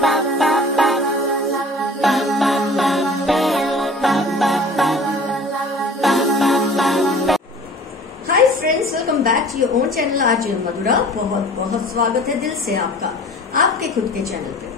Hi friends, welcome back to your own channel RJ Madhura. बहुत बहुत स्वागत है दिल से आपका आपके खुद के चैनल पे।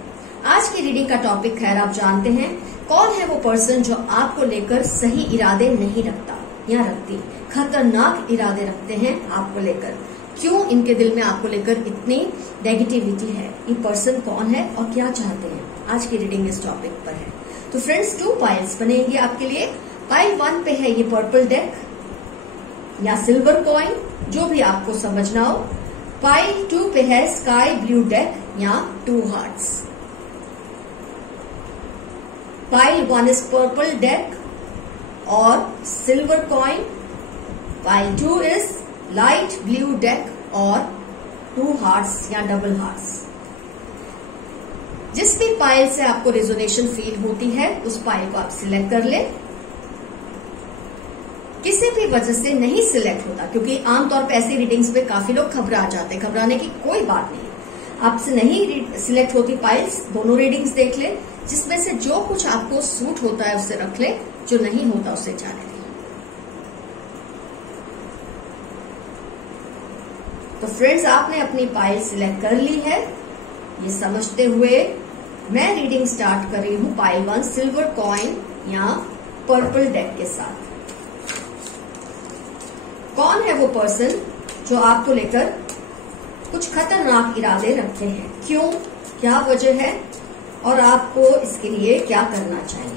आज की रीडिंग का टॉपिक खैर आप जानते हैं, कौन है वो पर्सन जो आपको लेकर सही इरादे नहीं रखता या रखती, खतरनाक इरादे रखते हैं आपको लेकर। क्यों इनके दिल में आपको लेकर इतनी नेगेटिविटी है, ये पर्सन कौन है और क्या चाहते हैं, आज की रीडिंग इस टॉपिक पर है। तो फ्रेंड्स, 2 पाइल्स बनेंगे आपके लिए। पाइल 1 पे है ये पर्पल डेक या सिल्वर कॉइन, जो भी आपको समझना हो। पाइल 2 पे है स्काई ब्लू डेक या 2 hearts. Pile 1 is purple deck और silver coin. Pile 2 is light blue deck और 2 हार्ट्स या डबल हार्ट्स। जिस भी पाइल से आपको रेजोनेशन फील होती है उस पाइल को आप सिलेक्ट कर ले। किसी भी वजह से नहीं सिलेक्ट होता, क्योंकि आमतौर पे ऐसी रीडिंग्स पे काफी लोग घबरा जाते हैं, घबराने की कोई बात नहीं है। आपसे नहीं सिलेक्ट होती पाइल्स, दोनों रीडिंग्स देख ले, जिसमें से जो कुछ आपको सूट होता है उसे रख ले, जो नहीं होता उसे जाने दे। तो फ्रेंड्स, आपने अपनी पाइल सिलेक्ट कर ली है। ये समझते हुए मैं रीडिंग स्टार्ट कर रही हूं पाइल 1 सिल्वर कॉइन या पर्पल डेक के साथ। कौन है वो पर्सन जो आपको लेकर कुछ खतरनाक इरादे रखते हैं, क्यों, क्या वजह है और आपको इसके लिए क्या करना चाहिए।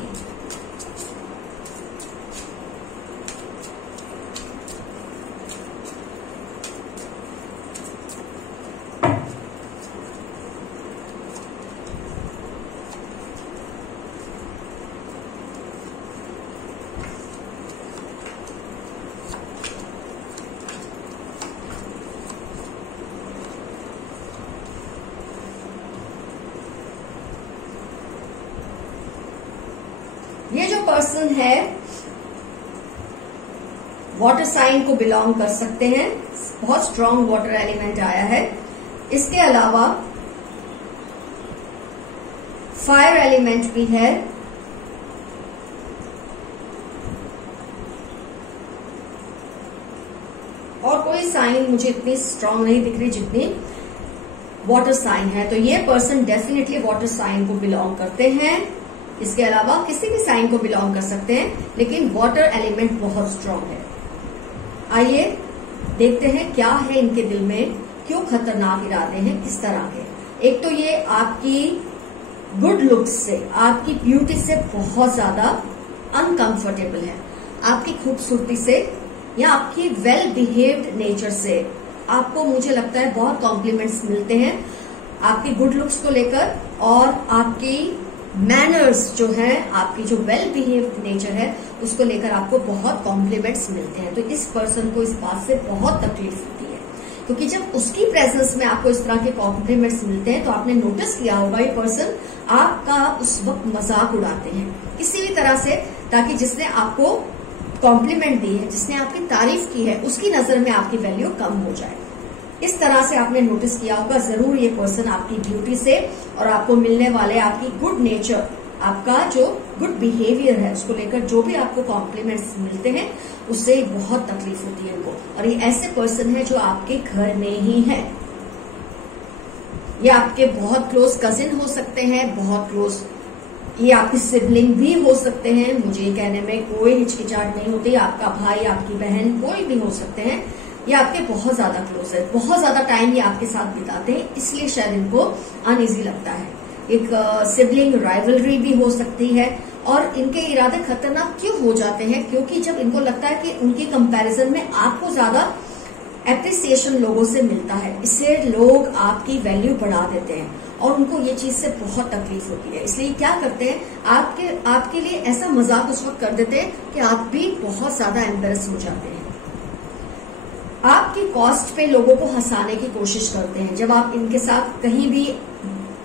ये जो पर्सन है वाटर साइन को बिलोंग कर सकते हैं, बहुत स्ट्रांग वाटर एलिमेंट आया है। इसके अलावा फायर एलिमेंट भी है। और कोई साइन मुझे इतनी स्ट्रांग नहीं दिख रही जितनी वाटर साइन है। तो ये पर्सन डेफिनेटली वाटर साइन को बिलोंग करते हैं। इसके अलावा किसी भी साइन को बिलोंग कर सकते हैं, लेकिन वाटर एलिमेंट बहुत स्ट्रांग है। आइए देखते हैं क्या है इनके दिल में, क्यों खतरनाक इरादे हैं, किस तरह के। एक तो ये आपकी गुड लुक्स से, आपकी ब्यूटी से बहुत ज्यादा अनकंफर्टेबल है। आपकी खूबसूरती से या आपकी वेल बिहेव्ड नेचर से आपको, मुझे लगता है, बहुत कॉम्प्लीमेंट्स मिलते हैं आपकी गुड लुक्स को लेकर। और आपकी मैनर्स जो है, आपकी जो वेल बिहेव्ड नेचर है, उसको लेकर आपको बहुत कॉम्प्लीमेंट्स मिलते हैं। तो इस पर्सन को इस बात से बहुत तकलीफ होती है, क्योंकि जब उसकी प्रेजेंस में आपको इस तरह के कॉम्प्लीमेंट्स मिलते हैं तो आपने नोटिस किया होगा ये पर्सन आपका उस वक्त मजाक उड़ाते हैं किसी भी तरह से, ताकि जिसने आपको कॉम्प्लीमेंट दी है, जिसने आपकी तारीफ की है, उसकी नजर में आपकी वैल्यू कम हो जाए। इस तरह से आपने नोटिस किया होगा जरूर ये पर्सन आपकी ब्यूटी से और आपको मिलने वाले आपकी गुड नेचर, आपका जो गुड बिहेवियर है, उसको लेकर जो भी आपको कॉम्प्लीमेंट्स मिलते हैं उससे बहुत तकलीफ होती है इनको। और ये ऐसे पर्सन है जो आपके घर में ही है। ये आपके बहुत क्लोज कजिन हो सकते हैं, बहुत क्लोज, ये आपकी सिबलिंग भी हो सकते हैं। मुझे कहने में कोई हिचकिचाहट नहीं होती। आपका भाई, आपकी बहन, कोई भी हो सकते हैं। ये आपके बहुत ज्यादा क्लोज है, बहुत ज्यादा टाइम ये आपके साथ बिताते हैं, इसलिए शायद इनको अनईजी लगता है। एक सिबलिंग राइवलरी भी हो सकती है। और इनके इरादे खतरनाक क्यों हो जाते हैं, क्योंकि जब इनको लगता है कि उनकी कंपैरिजन में आपको ज्यादा एप्रिसिएशन लोगों से मिलता है, इससे लोग आपकी वैल्यू बढ़ा देते हैं और उनको ये चीज से बहुत तकलीफ होती है। इसलिए क्या करते हैं, आपके लिए ऐसा मजाक उस वक्त कर देते हैं कि आप भी बहुत ज्यादा एम्बेरस हो जाते हैं। आपकी कॉस्ट पे लोगों को हंसाने की कोशिश करते हैं। जब आप इनके साथ कहीं भी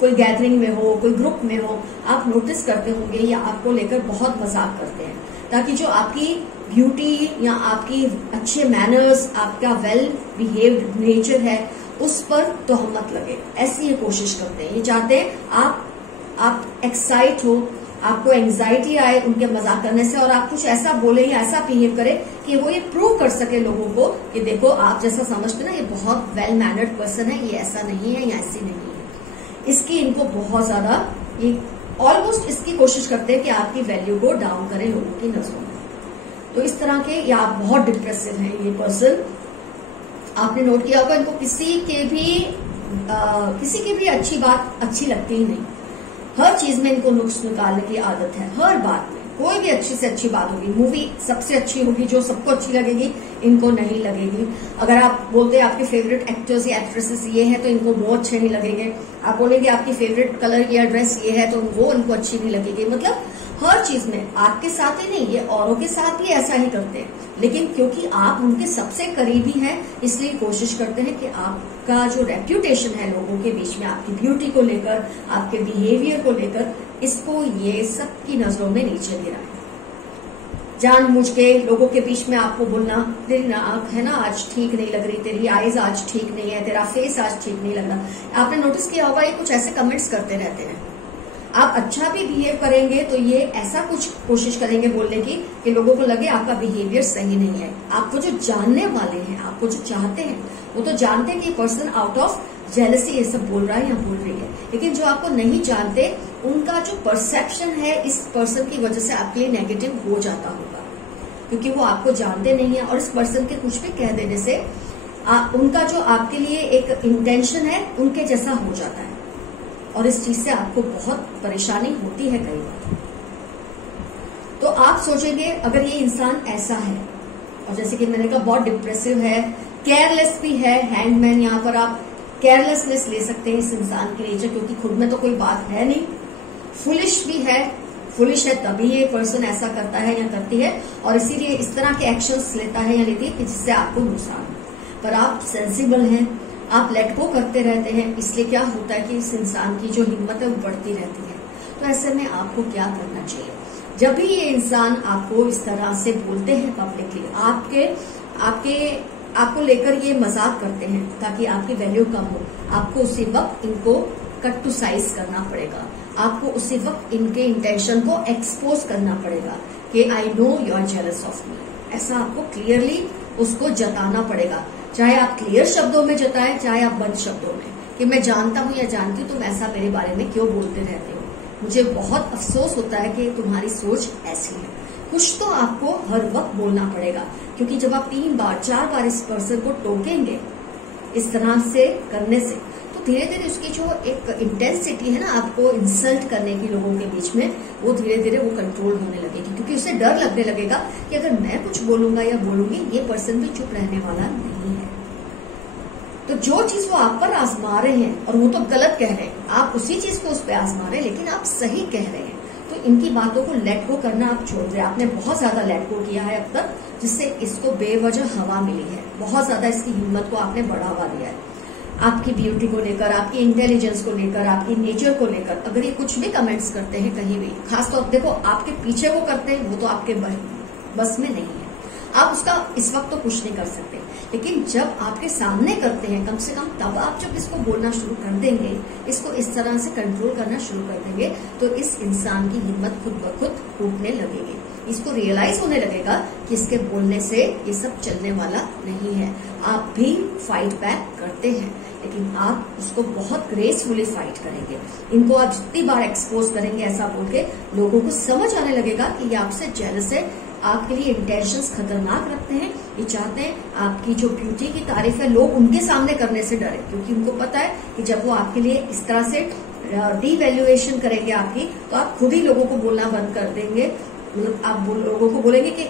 कोई गैदरिंग में हो, कोई ग्रुप में हो, आप नोटिस करते होंगे या आपको लेकर बहुत मजाक करते हैं, ताकि जो आपकी ब्यूटी या आपकी अच्छे मैनर्स, आपका वेल बिहेव्ड नेचर है, उस पर तोहमत लगे। ऐसी ये कोशिश करते हैं। ये चाहते हैं आप आप एक्साइट हो, आपको एंजाइटी आए उनके मजाक करने से, और आप कुछ ऐसा बोले या ऐसा बिहेव करे कि वो ये प्रूव कर सके लोगों को कि देखो आप जैसा समझते ना ये बहुत वेल मैनर्ड पर्सन है, ये ऐसा नहीं है या ऐसी नहीं है। इसकी इनको बहुत ज्यादा ये ऑलमोस्ट इसकी कोशिश करते हैं कि आपकी वैल्यू को डाउन करें लोगों की नजरों में। तो इस तरह के, या आप बहुत डिप्रेसिव हैं ये पर्सन, आपने नोट किया होगा इनको किसी की भी अच्छी बात अच्छी लगती ही नहीं। हर चीज में इनको नुक्स निकालने की आदत है, हर बात में। कोई भी अच्छी से अच्छी बात होगी, मूवी सबसे अच्छी होगी, जो सबको अच्छी लगेगी इनको नहीं लगेगी। अगर आप बोलते हैं आपके फेवरेट एक्टर्स या एक्ट्रेसेस ये है तो इनको वो अच्छे नहीं लगेंगे। आप बोलेंगे आपकी फेवरेट कलर या ड्रेस ये है तो वो इनको अच्छी नहीं लगेगी। मतलब हर चीज में, आपके साथ ही नहीं, ये औरों के साथ भी ऐसा ही करते हैं। लेकिन क्योंकि आप उनके सबसे करीबी हैं, इसलिए कोशिश करते हैं कि आपका जो रेप्यूटेशन है लोगों के बीच में, आपकी ब्यूटी को लेकर, आपके बिहेवियर को लेकर, इसको ये सबकी नजरों में नीचे गिराएं। जानबूझ के लोगों के बीच में आपको बोलना, तेरी आंख है ना आज ठीक नहीं लग रही, तेरी आईज आज ठीक नहीं है, तेरा फेस आज ठीक नहीं लग रहा। आपने नोटिस किया होगा ये कुछ ऐसे कमेंट्स करते रहते हैं। आप अच्छा भी बिहेव करेंगे तो ये ऐसा कुछ कोशिश करेंगे बोलने की कि लोगों को लगे आपका बिहेवियर सही नहीं है। आपको जो जानने वाले हैं, आपको जो चाहते हैं, वो तो जानते हैं कि पर्सन आउट ऑफ जेलसी ये सब बोल रहा है या बोल रही है। लेकिन जो आपको नहीं जानते, उनका जो परसेप्शन है इस पर्सन की वजह से आपके लिए नेगेटिव हो जाता होगा, क्योंकि वो आपको जानते नहीं है। और इस पर्सन के कुछ भी कह देने से उनका जो आपके लिए एक इंटेंशन है उनके जैसा हो जाता है, और इस चीज से आपको बहुत परेशानी होती है कई बार। तो आप सोचेंगे अगर ये इंसान ऐसा है, और जैसे कि मैंने कहा बहुत डिप्रेसिव है, केयरलेस भी है, हैंडमैन, यहाँ पर आप केयरलेसनेस ले सकते हैं इस इंसान की नेचर, क्योंकि खुद में तो कोई बात है नहीं। फुलिश भी है, फुलिश है तभी ये पर्सन ऐसा करता है या करती है, और इसीलिए इस तरह के एक्शंस लेता है या लेती है कि जिससे आपको नुकसान हो। पर आप सेंसिबल हैं, आप लेट गो करते रहते हैं, इसलिए क्या होता है कि इस इंसान की जो हिम्मत है वो बढ़ती रहती है। तो ऐसे में आपको क्या करना चाहिए? जब भी ये इंसान आपको इस तरह से बोलते हैं पब्लिकली, आपको लेकर ये मजाक करते हैं ताकि आपकी वैल्यू कम हो, आपको उसी वक्त इनको कट टू साइज करना पड़ेगा। आपको उसी वक्त इनके इंटेंशन को एक्सपोज करना पड़ेगा कि I know you are jealous of me. ऐसा आपको क्लियरली उसको जताना पड़ेगा, चाहे आप क्लियर शब्दों में जताएं, चाहे आप बंद शब्दों में, कि मैं जानता हूं या जानती हूं तुम ऐसा मेरे बारे में क्यों बोलते रहते हो। मुझे बहुत अफसोस होता है कि तुम्हारी सोच ऐसी है। कुछ तो आपको हर वक्त बोलना पड़ेगा, क्योंकि जब आप 3 बार 4 बार इस पर्सन को टोकेंगे इस तरह से करने से, तो धीरे धीरे उसकी जो एक इंटेंसिटी है ना आपको इंसल्ट करने की लोगों के बीच में, वो धीरे धीरे वो कंट्रोल होने लगेगी, क्योंकि उसे डर लगने लगेगा कि अगर मैं कुछ बोलूंगा या बोलूंगी ये पर्सन भी चुप रहने वाला नहीं है। तो जो चीज वो आप पर आजमा रहे हैं, और वो तो गलत कह रहे हैं, आप उसी चीज को उस पर आजमा रहे हैं, लेकिन आप सही कह रहे हैं। तो इनकी बातों को लेट गो करना आप छोड़ रहे हैं। आपने बहुत ज्यादा लेट गो किया है अब तक, जिससे इसको बेवजह हवा मिली है। बहुत ज्यादा इसकी हिम्मत को आपने बढ़ावा दिया है। आपकी ब्यूटी को लेकर, आपकी इंटेलिजेंस को लेकर, आपकी नेचर को लेकर अगर ये कुछ भी कमेंट्स करते हैं कहीं भी, खासतौर देखो आपके पीछे वो करते हैं, वो तो आपके बस में नहीं है, आप उसका इस वक्त तो कुछ नहीं कर सकते। लेकिन जब आपके सामने करते हैं, कम से कम तब आप जब इसको बोलना शुरू कर देंगे, इसको इस तरह से कंट्रोल करना शुरू कर देंगे, तो इस इंसान की हिम्मत खुद ब खुद टूटने लगेगी। इसको रियलाइज होने लगेगा कि इसके बोलने से ये सब चलने वाला नहीं है। आप भी फाइट बैक करते हैं, लेकिन आप उसको बहुत ग्रेसफुली फाइट करेंगे। इनको आप जितनी बार एक्सपोज करेंगे ऐसा बोल के, लोगों को समझ आने लगेगा कि ये आपसे जेलस है, आपके लिए इंटेंशंस खतरनाक रखते हैं। ये चाहते हैं आपकी जो ब्यूटी की तारीफ है लोग उनके सामने करने से डरे, क्योंकि उनको पता है कि जब वो आपके लिए इस तरह से डीवैल्यूएशन करेंगे आपकी, तो आप खुद ही लोगों को बोलना बंद कर देंगे। मतलब आप लोगों को बोलेंगे कि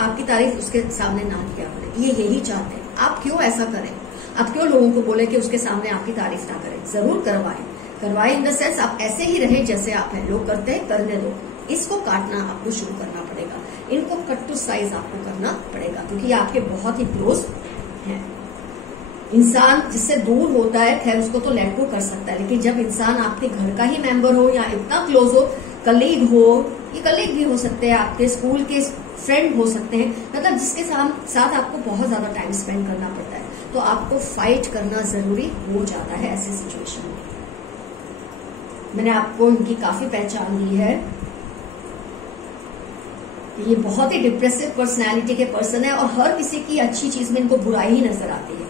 आपकी तारीफ उसके सामने ना किया करें। ये यही चाहते हैं। आप क्यों ऐसा करें? आप क्यों लोगों को बोले कि उसके सामने आपकी तारीफ ना करें? जरूर करवाएं इन द सेंस आप ऐसे ही रहें जैसे आप हैं। लोग करते हैं, करने दो। इसको काटना आपको शुरू करना पड़ेगा, इनको कट टू साइज आपको करना पड़ेगा, क्योंकि ये आपके बहुत ही क्लोज हैं। इंसान जिससे दूर होता है खैर उसको तो लेट गो कर सकता है, लेकिन जब इंसान आपके घर का ही मेंबर हो या इतना क्लोज हो, कलीग हो, ये कलीग भी हो सकते हैं, आपके स्कूल के फ्रेंड हो सकते हैं, मतलब जिसके साथ आपको बहुत ज्यादा टाइम स्पेंड करना पड़ता है, तो आपको फाइट करना जरूरी हो जाता है ऐसे सिचुएशन में। मैंने आपको इनकी काफी पहचान दी है। ये बहुत ही डिप्रेसिव पर्सनैलिटी के पर्सन है और हर किसी की अच्छी चीज में इनको बुराई ही नजर आती है।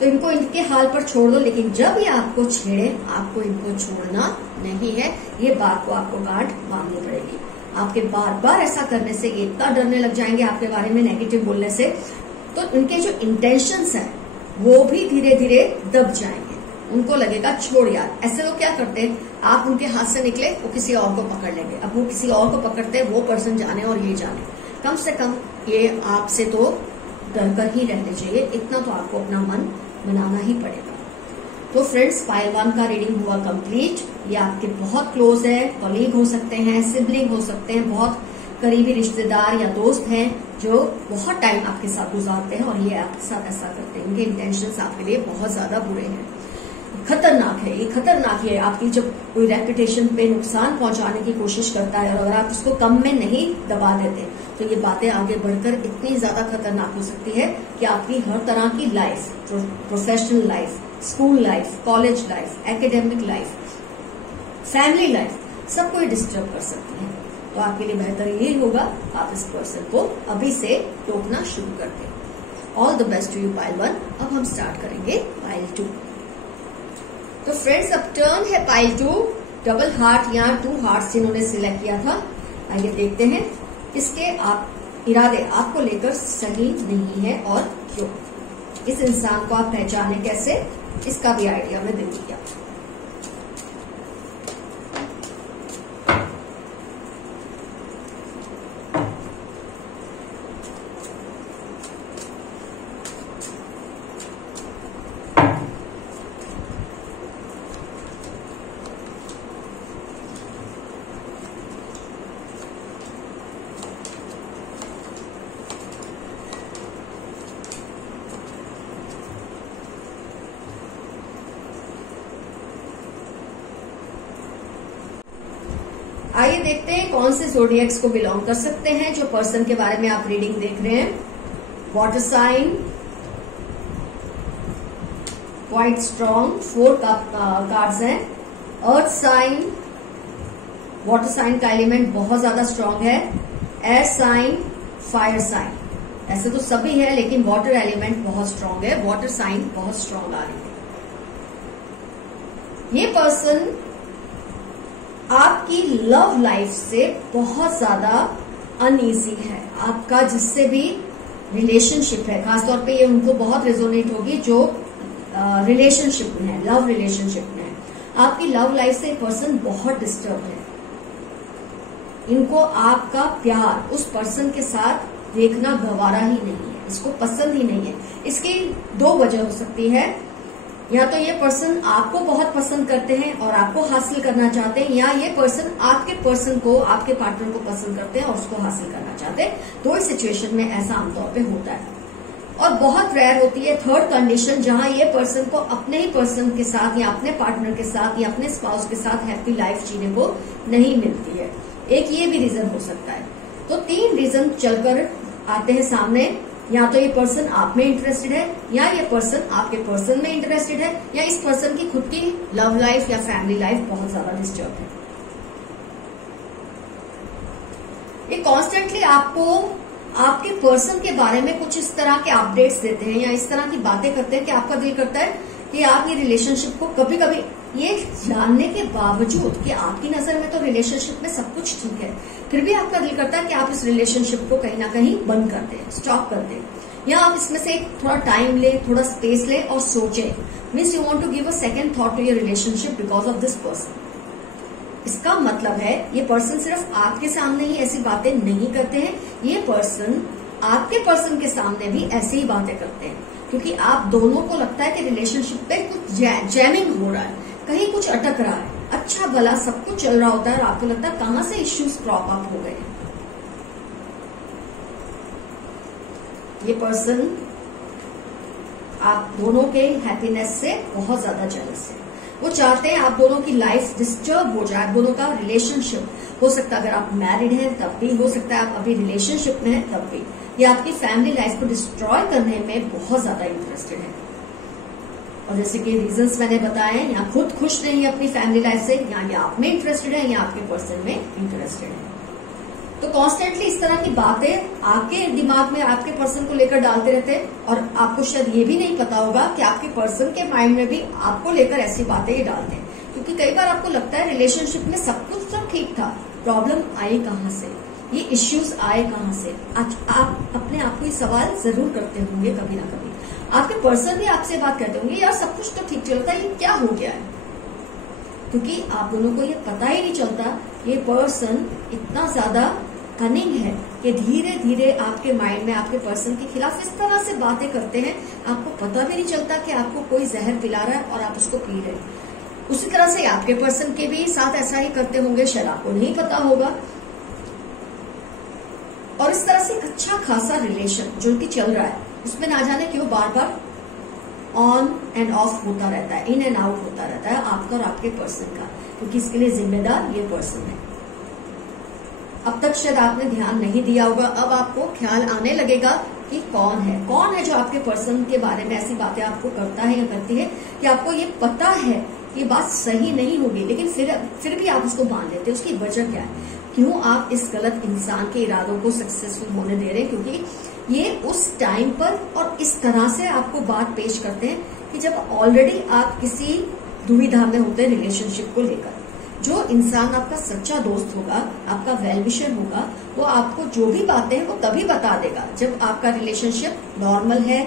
तो इनको इनके हाल पर छोड़ दो, लेकिन जब ये आपको छेड़े आपको इनको छोड़ना नहीं है। ये बात को आपको गांठ बांधनी पड़ेगी। आपके बार बार ऐसा करने से ये इतना डरने लग जाएंगे आपके बारे में नेगेटिव बोलने से, तो इनके जो इंटेंशंस हैं वो भी धीरे धीरे दब जाएंगे। उनको लगेगा छोड़ यार। ऐसे लोग क्या करते हैं, आप उनके हाथ से निकले वो किसी और को पकड़ लेंगे। अब वो किसी और को पकड़ते हैं, वो पर्सन जाने और ये जाने, कम से कम ये आपसे तो डर कर ही रहने चाहिए। इतना तो आपको अपना मन बनाना ही पड़ेगा। तो फ्रेंड्स, पाइल 1 का रीडिंग हुआ कंप्लीट। ये आपके बहुत क्लोज है, कलीग हो सकते हैं, सिबलिंग हो सकते हैं, बहुत करीबी रिश्तेदार या दोस्त हैं जो बहुत टाइम आपके साथ गुजारते हैं और ये आपके साथ ऐसा करते हैं। इनके इंटेंशंस आपके लिए बहुत ज्यादा बुरे हैं, खतरनाक है। ये खतरनाक है। आपकी जब कोई रेपुटेशन पे नुकसान पहुंचाने की कोशिश करता है और अगर आप उसको कम में नहीं दबा देते तो ये बातें आगे बढ़कर इतनी ज्यादा खतरनाक हो सकती है कि आपकी हर तरह की life, professional life, school life, college life, academic life, family life, सबको ये डिस्टर्ब कर सकती है। तो आपके लिए बेहतर यही होगा आप इस पर्सन को अभी से रोकना शुरू कर दें। All the best to you pile 1। अब हम स्टार्ट करेंगे पाइल 2। तो फ्रेंड्स, अब टर्न है पाइल 2। डबल हार्ट या 2 हार्ट जिन्होंने सिलेक्ट किया था, आइए देखते हैं इसके आप इरादे आपको लेकर सही नहीं है और क्यों। इस इंसान को आप पहचाने कैसे, इसका भी आइडिया मैं दूंगी आपको। आइए देखते हैं कौन से ज़ोडिएक्स को बिलोंग कर सकते हैं जो पर्सन के बारे में आप रीडिंग देख रहे हैं। Water sign, quite strong, 4 cards हैं। अर्थ साइन, वाटर साइन का एलिमेंट बहुत ज्यादा स्ट्रॉन्ग है। एयर साइन, फायर साइन, ऐसे तो सभी है लेकिन वाटर एलिमेंट बहुत स्ट्रॉन्ग है। वाटर साइन बहुत स्ट्रॉन्ग आ रही है। ये पर्सन आपकी लव लाइफ से बहुत ज्यादा अनईजी है। आपका जिससे भी रिलेशनशिप है, खासतौर पे ये उनको बहुत रेजोनेट होगी जो रिलेशनशिप में है, लव रिलेशनशिप में है। आपकी लव लाइफ से पर्सन बहुत डिस्टर्ब है। इनको आपका प्यार उस पर्सन के साथ देखना गवारा ही नहीं है, इसको पसंद ही नहीं है। इसकी 2 वजह हो सकती है, या तो ये पर्सन आपको बहुत पसंद करते हैं और आपको हासिल करना चाहते हैं, या ये पर्सन आपके पर्सन को, आपके पार्टनर को पसंद करते हैं और उसको हासिल करना चाहते हैं। 2 सिचुएशन में ऐसा आमतौर पे होता है। और बहुत रेयर होती है थर्ड कंडीशन, जहां ये पर्सन को अपने ही पर्सन के साथ या अपने पार्टनर के साथ या अपने स्पाउस के साथ हैप्पी लाइफ जीने को नहीं मिलती है। एक ये भी रीजन हो सकता है। तो 3 रीजन चलकर आते हैं सामने। या तो ये पर्सन आप में इंटरेस्टेड है, या ये पर्सन आपके पर्सन में इंटरेस्टेड है, या इस पर्सन की खुद की लव लाइफ या फैमिली लाइफ बहुत ज्यादा डिस्टर्ब है। ये कॉन्स्टेंटली आपको आपके पर्सन के बारे में कुछ इस तरह के अपडेट्स देते हैं या इस तरह की बातें करते हैं कि आपका दिल करता है कि आप ये रिलेशनशिप को कभी कभी, ये जानने के बावजूद कि आपकी नजर में तो रिलेशनशिप में सब कुछ ठीक है, फिर भी आपका दिल करता है कि आप इस रिलेशनशिप को कहीं ना कहीं बंद कर दें, स्टॉप कर दें, या आप इसमें से थोड़ा टाइम ले, थोड़ा स्पेस ले और सोचें। Means you want to give a second thought to your relationship because of this person. इसका मतलब है ये पर्सन सिर्फ आपके सामने ही ऐसी बातें नहीं करते हैं, ये पर्सन आपके पर्सन के सामने भी ऐसी ही बातें करते हैं, क्योंकि आप दोनों को लगता है कि रिलेशनशिप पे कुछ जैमिंग हो रहा है, कहीं कुछ अटक रहा है। अच्छा भला सब कुछ चल रहा होता है और आपको लगता है कहां से इश्यूज क्रॉप अप हो गए। ये पर्सन आप दोनों के हैप्पीनेस से बहुत ज्यादा जेलस है। वो चाहते हैं आप दोनों की लाइफ डिस्टर्ब हो जाए, दोनों का रिलेशनशिप। हो सकता है अगर आप मैरिड हैं तब भी, हो सकता है आप अभी रिलेशनशिप में हैं तब भी। ये आपकी फैमिली लाइफ को डिस्ट्रॉय करने में बहुत ज्यादा इंटरेस्टेड है। और जैसे कि रीजंस मैंने बताए, या खुद खुश नहीं है अपनी फैमिली लाइफ से, या ये आप में इंटरेस्टेड है या आपके पर्सन में इंटरेस्टेड है। तो कॉन्स्टेंटली इस तरह की बातें आपके दिमाग में आपके पर्सन को लेकर डालते रहते हैं, और आपको शायद ये भी नहीं पता होगा कि आपके पर्सन के माइंड में भी आपको लेकर ऐसी बातें ये डालते हैं। क्योंकि कई बार आपको लगता है रिलेशनशिप में सब कुछ तो ठीक था, प्रॉब्लम आई कहाँ से, ये इश्यूज आए कहाँ से। आज आप अपने आप को ये सवाल जरूर करते होंगे कभी ना कभी। आपके पर्सन भी आपसे बात करते होंगे, यार सब कुछ तो ठीक चलता है, ये क्या हो गया है। क्योंकि आप दोनों को ये पता ही नहीं चलता, ये पर्सन इतना ज्यादा कनिंग है कि धीरे धीरे आपके माइंड में आपके पर्सन के खिलाफ इस तरह से बातें करते हैं, आपको पता भी नहीं चलता कि आपको कोई जहर पिला रहा है और आप उसको पी रहे हैं। उसी तरह से आपके पर्सन के भी साथ ऐसा ही करते होंगे, शायद आपको नहीं पता होगा। और इस तरह से एक अच्छा खासा रिलेशन जो कि चल रहा है, उसमें ना जाने क्यों बार बार ऑन एंड ऑफ होता रहता है, इन एंड आउट होता रहता है आपका और आपके पर्सन का, क्योंकि इसके लिए जिम्मेदार ये पर्सन है। अब तक शायद आपने ध्यान नहीं दिया होगा, अब आपको ख्याल आने लगेगा कि कौन है जो आपके पर्सन के बारे में ऐसी बातें आपको करता है या करती है कि आपको ये पता है ये बात सही नहीं होगी, लेकिन फिर भी आप उसको मान लेते हैं। उसकी वजह क्या है, क्यों आप इस गलत इंसान के इरादों को सक्सेसफुल होने दे रहे हैं? क्योंकि ये उस टाइम पर और इस तरह से आपको बात पेश करते हैं कि जब ऑलरेडी आप किसी दुविधा में होते हैं रिलेशनशिप को लेकर। जो इंसान आपका सच्चा दोस्त होगा, आपका वेल विशर होगा, वो आपको जो भी बातें हैं वो तभी बता देगा जब आपका रिलेशनशिप नॉर्मल है,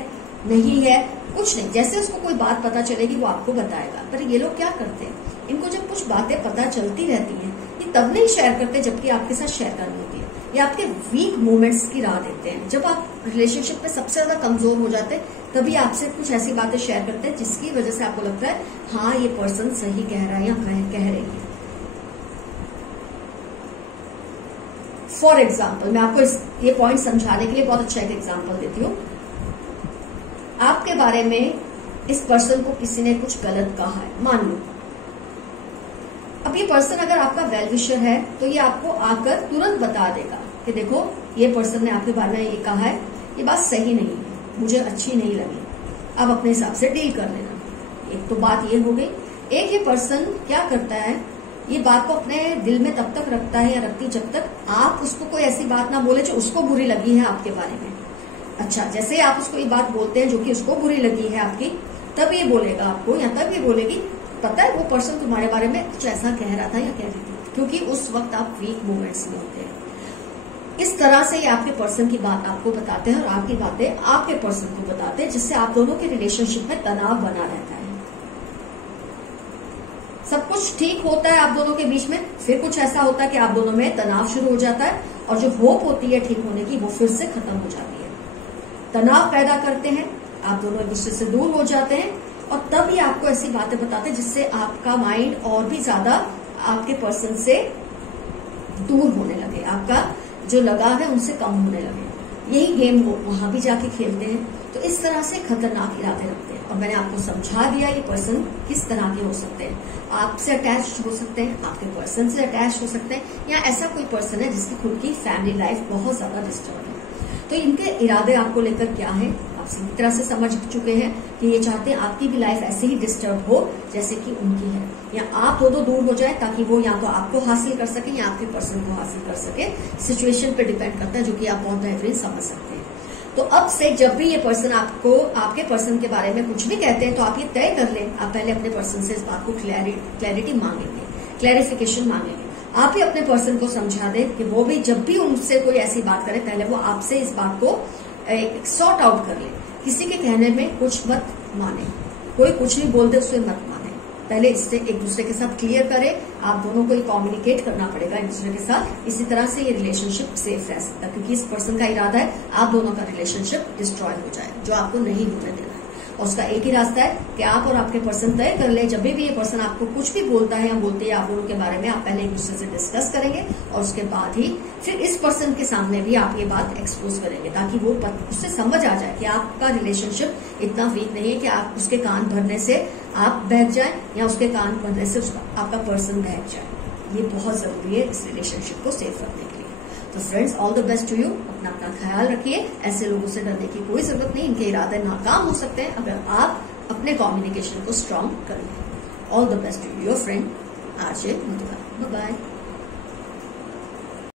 नहीं है, कुछ नहीं। जैसे उसको कोई बात पता चलेगी वो आपको बताएगा। पर ये लोग क्या करते हैं, इनको जब कुछ बातें पता चलती रहती हैं, ये तब नहीं शेयर करते जबकि आपके साथ शेयर करनी होती है। ये आपके वीक मोमेंट्स की राह देते हैं। जब आप रिलेशनशिप में सबसे ज्यादा कमजोर हो जाते हैं, तभी आपसे कुछ ऐसी बातें शेयर करते हैं जिसकी वजह से आपको लगता है हाँ ये पर्सन सही कह रहा है या कह रही है। फॉर एग्जाम्पल, मैं आपको ये पॉइंट समझाने के लिए बहुत अच्छा एक एग्जाम्पल देती हूँ। आपके बारे में इस पर्सन को किसी ने कुछ गलत कहा है, मान लो। अब ये पर्सन अगर आपका वेल विशर है तो ये आपको आकर तुरंत बता देगा कि देखो ये पर्सन ने आपके बारे में ये कहा है, ये बात सही नहीं है, मुझे अच्छी नहीं लगी, अब अपने हिसाब से डील कर लेना। एक तो बात ये हो गई। एक ये पर्सन क्या करता है, ये बात को अपने दिल में तब तक रखता है या रखती जब तक आप उसको कोई ऐसी बात ना बोले जो उसको बुरी लगी है आपके बारे में। अच्छा, जैसे ही आप उसको ये बात बोलते हैं जो कि उसको बुरी लगी है आपकी, तब ये बोलेगा आपको, या तब ये बोलेगी पता है वो पर्सन तुम्हारे बारे में कुछ ऐसा कह रहा था या कह रही थी, क्योंकि उस वक्त आप वीक मोमेंट्स में होते हैं। इस तरह से ये आपके पर्सन की बात आपको बताते हैं और आपकी बातें आपके पर्सन को बताते हैं, जिससे आप दोनों के रिलेशनशिप में तनाव बना रहता है। सब कुछ ठीक होता है आप दोनों के बीच में, फिर कुछ ऐसा होता है कि आप दोनों में तनाव शुरू हो जाता है और जो होप होती है ठीक होने की वो फिर से खत्म हो जाती है। तनाव पैदा करते हैं, आप दोनों एक दूसरे से दूर हो जाते हैं, और तब ये आपको ऐसी बातें बताते हैं जिससे आपका माइंड और भी ज्यादा आपके पर्सन से दूर होने लगे, आपका जो लगाव है उनसे कम होने लगे। यही गेम वो वहां भी जाके खेलते हैं। तो इस तरह से खतरनाक इरादे रखते हैं। और मैंने आपको समझा दिया ये पर्सन किस तरह के हो सकते हैं। आपसे अटैच हो सकते हैं, आपके पर्सन से अटैच हो सकते हैं, या ऐसा कोई पर्सन है जिसकी खुद की फैमिली लाइफ बहुत ज्यादा डिस्टर्ब है। तो इनके इरादे आपको लेकर क्या है आप सही तरह से समझ चुके हैं कि ये चाहते हैं आपकी भी लाइफ ऐसे ही डिस्टर्ब हो जैसे कि उनकी है, या आप दो दूर हो जाए ताकि वो या तो आपको हासिल कर सके या आपके पर्सन को हासिल कर सके। सिचुएशन पे डिपेंड करता है, जो कि आप बहुत बेहतरीन समझ सकते हैं। तो अब से जब भी ये पर्सन आपको आपके पर्सन के बारे में कुछ भी कहते हैं तो आप ये तय कर लें, आप पहले अपने पर्सन से इस बात को क्लैरिटी मांगेंगे, क्लैरिफिकेशन मांगेंगे। आप ही अपने पर्सन को समझा दें कि वो भी जब भी उनसे कोई ऐसी बात करे पहले वो आपसे इस बात को सॉर्ट आउट कर ले। किसी के कहने में कुछ मत माने, कोई कुछ भी बोल दे उससे मत माने, पहले इससे एक दूसरे के साथ क्लियर करें। आप दोनों को कम्युनिकेट करना पड़ेगा एक दूसरे के साथ, इसी तरह से ये रिलेशनशिप सेफ रह सकता है, क्योंकि इस पर्सन का इरादा है आप दोनों का रिलेशनशिप डिस्ट्रॉय हो जाए, जो आपको नहीं होने देना है। और उसका एक ही रास्ता है कि आप और आपके पर्सन तय कर ले, जब भी ये पर्सन आपको कुछ भी बोलता है या बोलती है आप दोनों के बारे में, आप पहले एक दूसरे से डिस्कस करेंगे और उसके बाद ही फिर इस पर्सन के सामने भी आप ये बात एक्सपोज करेंगे, ताकि वो उससे समझ आ जाए कि आपका रिलेशनशिप इतना वीक नहीं है कि आप उसके कान भरने से आप बहक जाए या उसके कान भरने से आपका पर्सन बहक जाए। ये बहुत जरूरी है इस रिलेशनशिप को सेफ रखने के लिए। तो friends, all the best to you. अपना ख्याल रखिए। ऐसे लोगों से डरने की कोई जरूरत नहीं, इनके इरादे नाकाम हो सकते हैं अगर आप अपने कम्युनिकेशन को स्ट्रांग करें। All the best to your friend RJ Madhura. Bye bye.